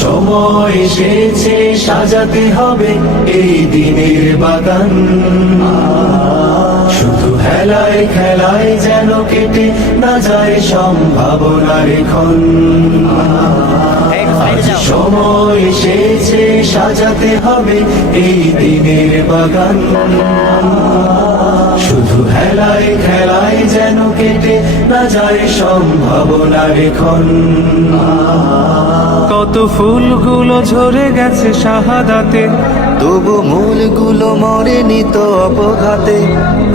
সময় এসেছে সাজাতে হবে এই দিনের বাগান। শুধু হেলায় খেলায় যেন কেটে না যায় সম্ভাবনার ক্ষণ। সময় এসেছে সাজাতে হবে এই দিনের বাগান। শুধু হেলায় খেলায় যেন কেটে না যায় সম্ভাবনার ক্ষণ। কত ফুলগুলো ঝরে গেছে শাহাদাতে, তবু মূলগুলো মরেনি তো অপঘাতে।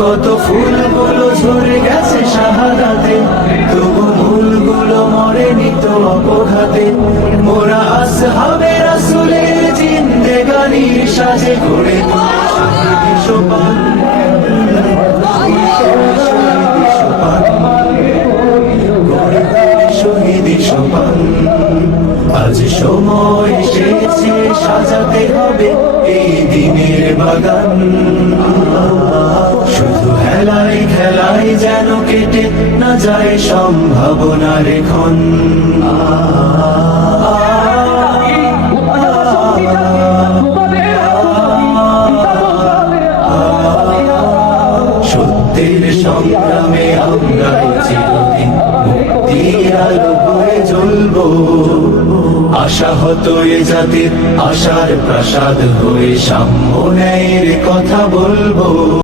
কত ফুলগুলো ঝরে গেছে শাহাদাতে, তবু মূলগুলো মরেনি তো অপঘাতে। মোরা আসহাবে রাসূলের জিন্দেগানির সাজে গড়ে তুলেছি সোপান। শহীদি সোপান। আজ সময় এসেছে সাজাতে হবে এই দিনের বাগান। শুধু হেলায় খেলায় যেন কেটে না যায় সম্ভাবনার ক্ষণ। সত্যের সংগ্রামে আমরা চিরদিন মুক্তির আলো হয়ে জ্বলবো। আশাহত এ জাতির আশার প্রাসাদ হয়ে সাম্য ন্যায়ের কথা বলবো।